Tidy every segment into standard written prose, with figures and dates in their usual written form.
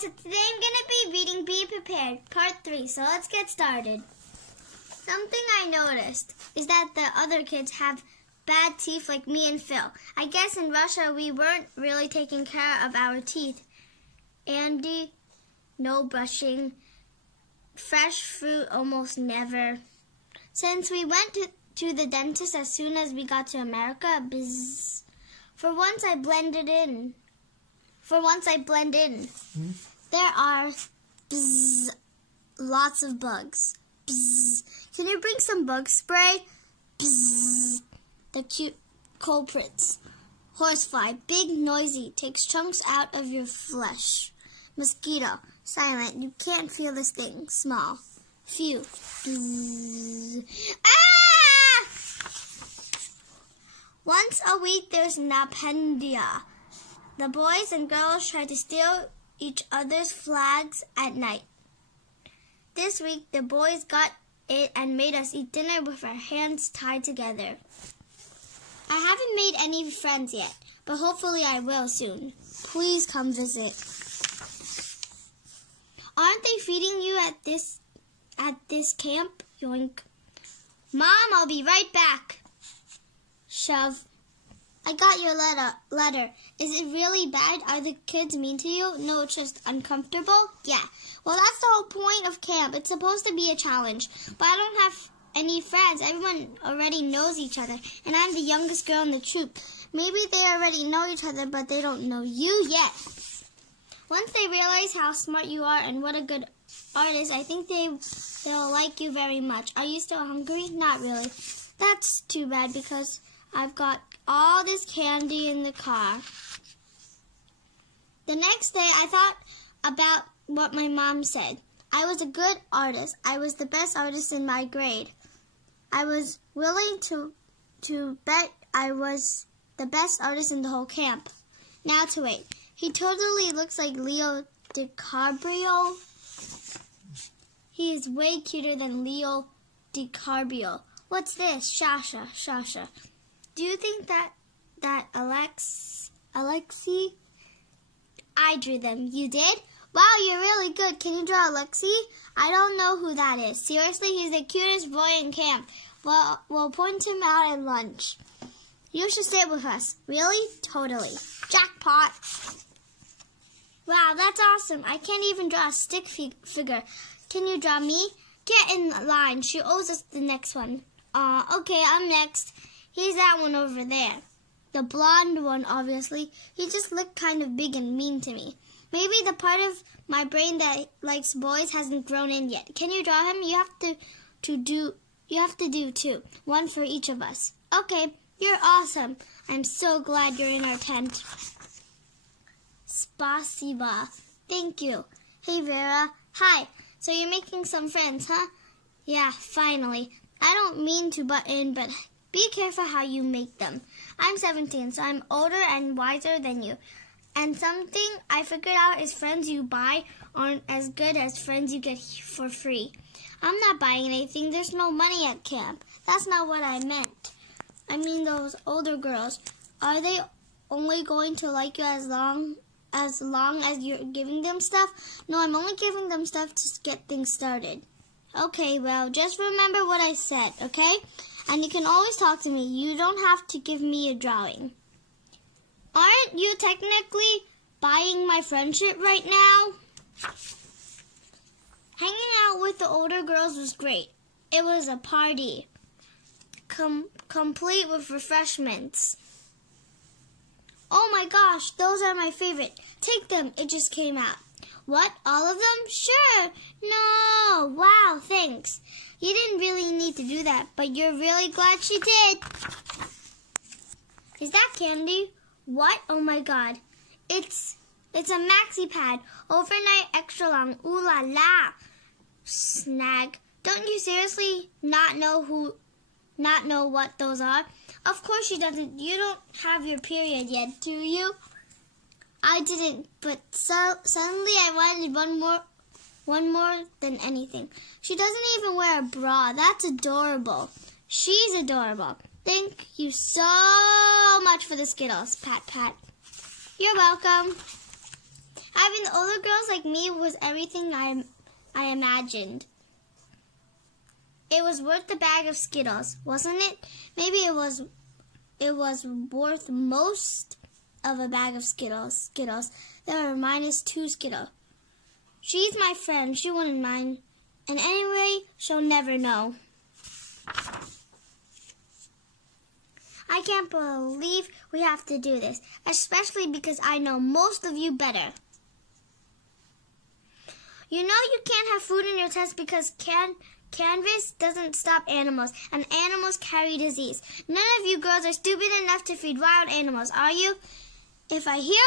so today I'm going to be reading Be Prepared, Part 3, so let's get started. Something I noticed is that the other kids have bad teeth like me and Phil. I guess in Russia we weren't really taking care of our teeth. Andy, no brushing. Fresh fruit almost never. Since we went to the dentist as soon as we got to America, bzz. For once I blend in. There are bzz, lots of bugs. Bzz. Can you bring some bug spray? Bzz. The cute culprits. Horsefly, big, noisy, takes chunks out of your flesh. Mosquito, silent, you can't feel this thing. Small, few. Bzz. Ah! Once a week there's Napendia. The boys and girls try to steal each other's flags at night. This week the boys got it and made us eat dinner with our hands tied together. I haven't made any friends yet, but hopefully I will soon. Please come visit. Aren't they feeding you at this camp? Yoink. Mom, I'll be right back. Shove. I got your letter. Is it really bad? Are the kids mean to you? No, it's just uncomfortable? Yeah. Well, that's the whole point of camp. It's supposed to be a challenge. But I don't have any friends. Everyone already knows each other. And I'm the youngest girl in the troop. Maybe they already know each other, but they don't know you yet. Once they realize how smart you are and what a good artist, I think they'll like you very much. Are you still hungry? Not really. That's too bad because I've got all this candy in the car. The next day, I thought about what my mom said. I was a good artist. I was the best artist in my grade. I was willing to bet I was the best artist in the whole camp. Now to wait. He totally looks like Leo DiCaprio. He is way cuter than Leo DiCaprio. What's this? Shasha. Do you think that Alexi? I drew them. You did? Wow, you're really good. Can you draw Alexi? I don't know who that is. Seriously, he's the cutest boy in camp. Well, we'll point him out at lunch. You should sit with us. Really? Totally. Jackpot. Wow, that's awesome. I can't even draw a stick figure. Can you draw me? Get in line. She owes us the next one. Okay, I'm next. He's that one over there. The blonde one, obviously. He just looked kind of big and mean to me. Maybe the part of my brain that likes boys hasn't grown in yet. Can you draw him? You have to do two. One for each of us. Okay, you're awesome. I'm so glad you're in our tent. Spasiba. Thank you. Hey, Vera. Hi. So you're making some friends, huh? Yeah, finally. I don't mean to butt in, but be careful how you make them. I'm 17, so I'm older and wiser than you. And something I figured out is friends you buy aren't as good as friends you get for free. I'm not buying anything. There's no money at camp. That's not what I meant. I mean those older girls. Are they only going to like you as long as you're giving them stuff? No, I'm only giving them stuff to get things started. Okay, well, just remember what I said, okay? And you can always talk to me. You don't have to give me a drawing. Aren't you technically buying my friendship right now? Hanging out with the older girls was great. It was a party, complete with refreshments. Oh my gosh, those are my favorite. Take them, it just came out. What, all of them? Sure. No, wow, thanks. You didn't really need to do that, but you're really glad she did. Is that candy? What? Oh my god. It's a maxi pad. Overnight extra long. Ooh la la. Snag. Don't you seriously not know what those are? Of course she doesn't. You don't have your period yet, do you? I didn't, but suddenly I wanted one more than anything. She doesn't even wear a bra. That's adorable. She's adorable. Thank you so much for the Skittles, Pat Pat. You're welcome. Having the older girls like me was everything I imagined. It was worth the bag of Skittles, wasn't it? Maybe it was worth most of a bag of Skittles. There were -2 Skittles. She's my friend. She wouldn't mind. And anyway, she'll never know. I can't believe we have to do this, especially because I know most of you better. You know you can't have food in your test because canvas doesn't stop animals, and animals carry disease. None of you girls are stupid enough to feed wild animals, are you? If I hear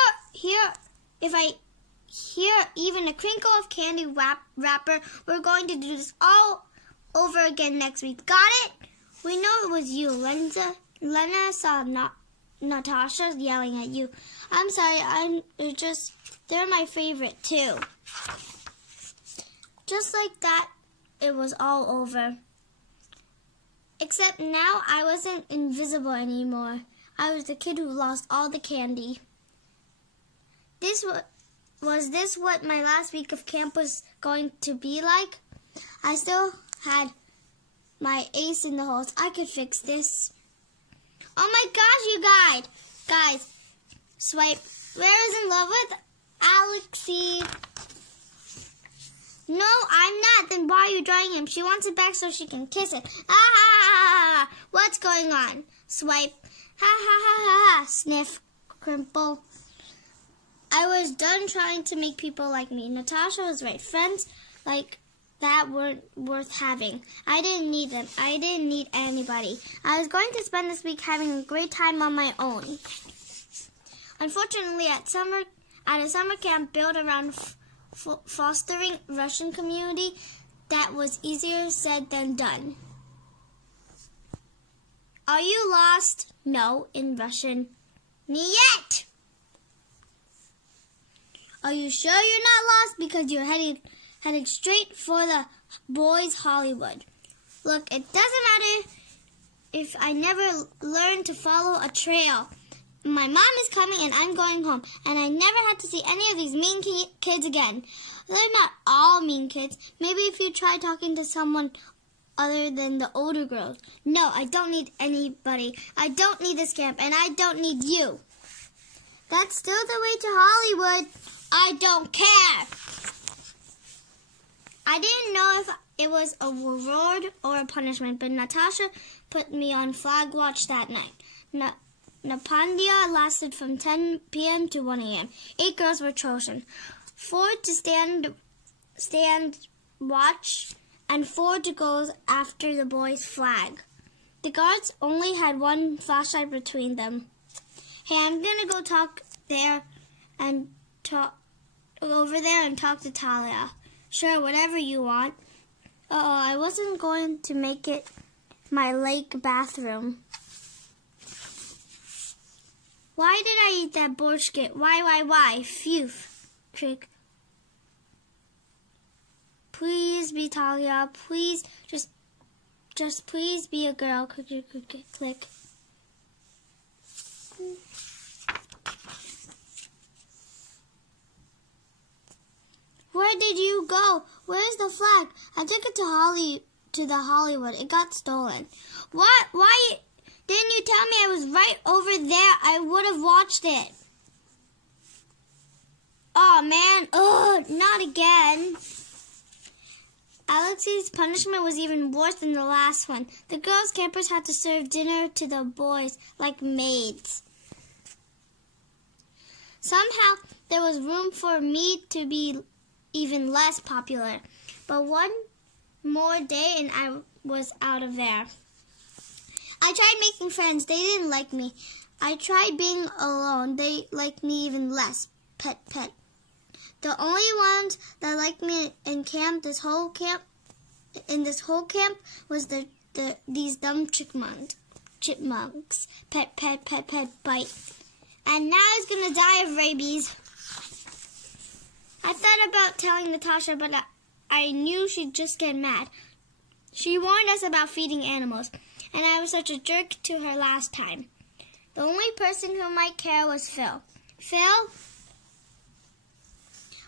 even a crinkle of candy wrapper, we're going to do this all over again next week. Got it? We know it was you, Lena saw Natasha yelling at you. I'm sorry, they're my favorite too. Just like that, it was all over. Except now I wasn't invisible anymore. I was the kid who lost all the candy. Was this what my last week of camp was going to be like? I still had my ace in the holes. I could fix this. Oh my gosh, you guys. Swipe. Vera's in love with Alexei. No, I'm not. Then why are you drawing him? She wants it back so she can kiss it. Ah! What's going on? Swipe. Ha ha ha ha ha. Sniff. Crimple. I was done trying to make people like me. Natasha was right. Friends like that weren't worth having. I didn't need them. I didn't need anybody. I was going to spend this week having a great time on my own. Unfortunately, at a summer camp built around fostering Russian community, that was easier said than done. Are you lost? No, in Russian. Niet! Are you sure you're not lost? Because you're headed straight for the boys' Hollywood. Look, it doesn't matter if I never learn to follow a trail. My mom is coming and I'm going home. And I never had to see any of these mean kids again. They're not all mean kids. Maybe if you try talking to someone other than the older girls. No, I don't need anybody. I don't need this camp. And I don't need you. That's still the way to Hollywood. I don't care. I didn't know if it was a reward or a punishment, but Natasha put me on flag watch that night. Napandia lasted from 10 p.m. to 1 a.m. 8 girls were chosen. 4 to stand watch, and 4 to go after the boys' flag. The guards only had one flashlight between them. Hey, I'm gonna go over there and talk to Talia. Sure, whatever you want. I wasn't going to make it my lake bathroom. Why did I eat that Brosgol? Why? Phew. Trick. Please be Talia. Please, just please be a girl. Click. Where did you go? Where's the flag? I took it to the Hollywood. It got stolen. What? Why didn't you tell me I was right over there? I would have watched it. Oh man. Ugh, not again. Alexei's punishment was even worse than the last one. The girls' campers had to serve dinner to the boys like maids. Somehow there was room for me to be even less popular. But one more day and I was out of there. I tried making friends. They didn't like me. I tried being alone. They liked me even less. Pet. The only ones that liked me in this whole camp was these dumb chipmunks. Pet, bite. And now he's gonna die of rabies. I thought about telling Natasha, but I knew she'd just get mad. She warned us about feeding animals, and I was such a jerk to her last time. The only person who might care was Phil. Phil?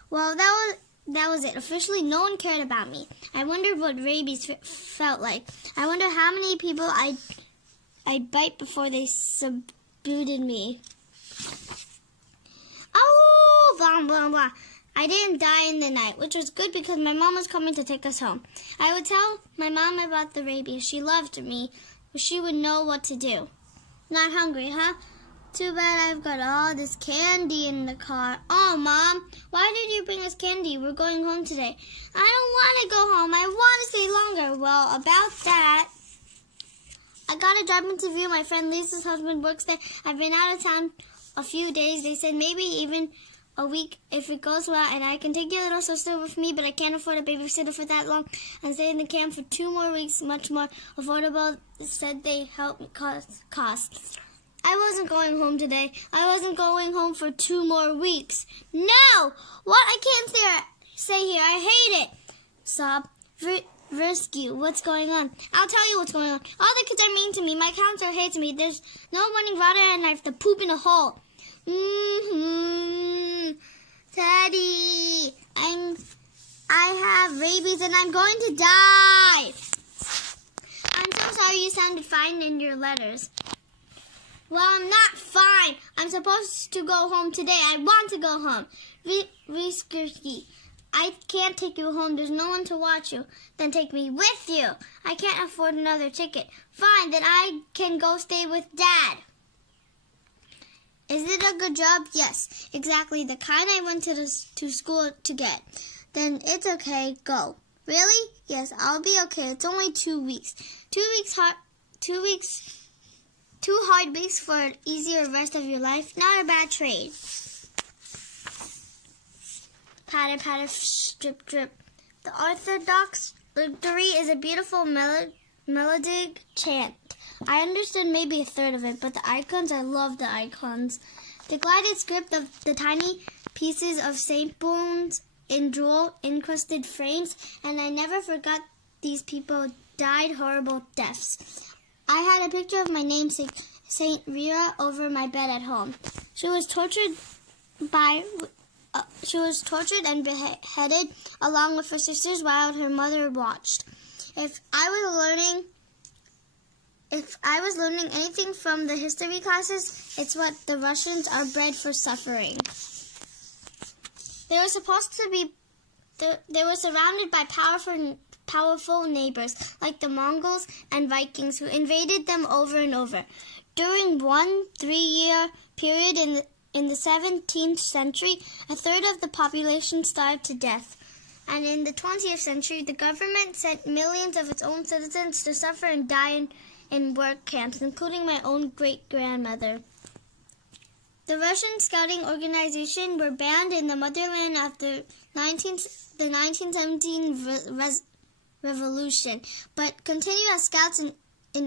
Well, that was it. Officially, no one cared about me. I wondered what rabies felt like. I wonder how many people I'd bite before they subdued me. Oh, blah, blah, blah. I didn't die in the night, which was good because my mom was coming to take us home. I would tell my mom about the rabies. She loved me, but she would know what to do. Not hungry, huh? Too bad I've got all this candy in the car. Oh, Mom, why did you bring us candy? We're going home today. I don't want to go home. I want to stay longer. Well, about that, I got a job interview. My friend Lisa's husband works there. I've been out of town a few days. They said maybe even a week if it goes well, and I can take your little sister with me, but I can't afford a babysitter for that long and stay in the camp for 2 more weeks, much more affordable. Said they help me costs. I wasn't going home today. I wasn't going home for 2 more weeks. No! What? I can't stay here. I hate it. Sob. Rescue. What's going on? I'll tell you what's going on. All the kids are mean to me. My counselor hates me. There's no running water and I have to poop in a hole. Teddy. I have rabies and I'm going to die. I'm so sorry you sounded fine in your letters. Well, I'm not fine. I'm supposed to go home today. I want to go home. Risky. I can't take you home. There's no one to watch you. Then take me with you. I can't afford another ticket. Fine, then I can go stay with Dad. Is it a good job? Yes, exactly the kind I went to school to get. Then it's okay. Go. Really? Yes, I'll be okay. It's only 2 weeks. 2 hard weeks for an easier rest of your life. Not a bad trade. Patter, patter, strip, drip. The Orthodox liturgy is a beautiful melodic chant. I understood maybe a third of it, but the icons, I love the icons. The glided script of the tiny pieces of Saint bones in jewel-encrusted frames, and I never forgot these people died horrible deaths. I had a picture of my namesake, Saint Vera, over my bed at home. She was tortured and beheaded along with her sisters while her mother watched. If I was learning anything from the history classes, it's what the Russians are bred for suffering. They were surrounded by powerful neighbors like the Mongols and Vikings who invaded them over and over. During one 3-year period in the 17th century, a third of the population starved to death. And in the 20th century, the government sent millions of its own citizens to suffer and die in work camps, including my own great-grandmother. The Russian scouting organization were banned in the motherland after the 1917 revolution, but continue as scouts in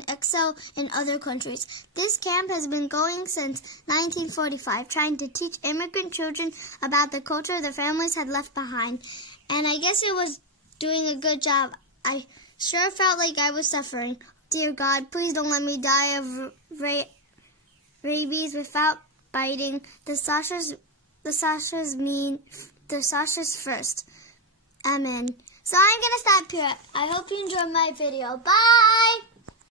exile in other countries. This camp has been going since 1945, trying to teach immigrant children about the culture their families had left behind. And I guess it was doing a good job. I sure felt like I was suffering. Dear God, please don't let me die of rabies without biting. The Sashas first. Amen. So I'm going to stop here. I hope you enjoyed my video. Bye!